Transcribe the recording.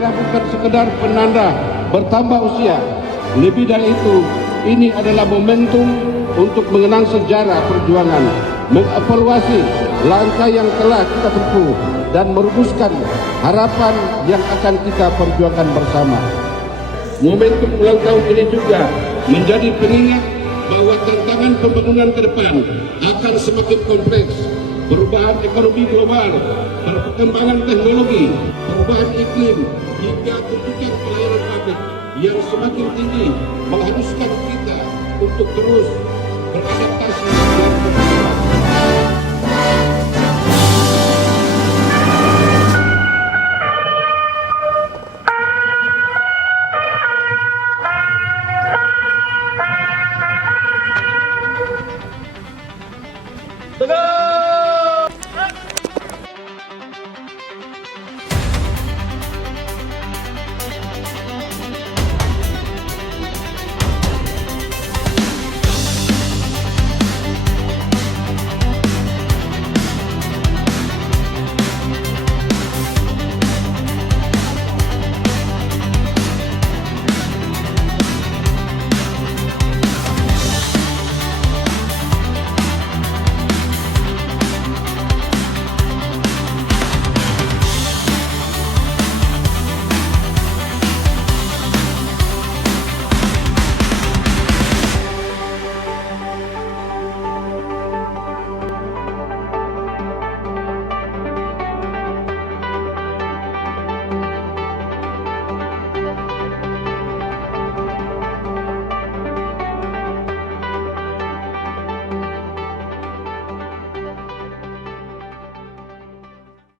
adalah bukan sekedar penanda bertambah usia. Lebih dari itu, ini adalah momentum untuk mengenang sejarah perjuangan, mengevaluasi langkah yang telah kita tempuh, dan merumuskan harapan yang akan kita perjuangkan bersama. Momentum ulang tahun ini juga menjadi pengingat bahwa tantangan pembangunan ke depan akan semakin kompleks. Perubahan ekonomi global, perkembangan teknologi, perubahan iklim, hingga tuntutan pelayanan publik yang semakin tinggi mengharuskan kita untuk terus beradaptasi dan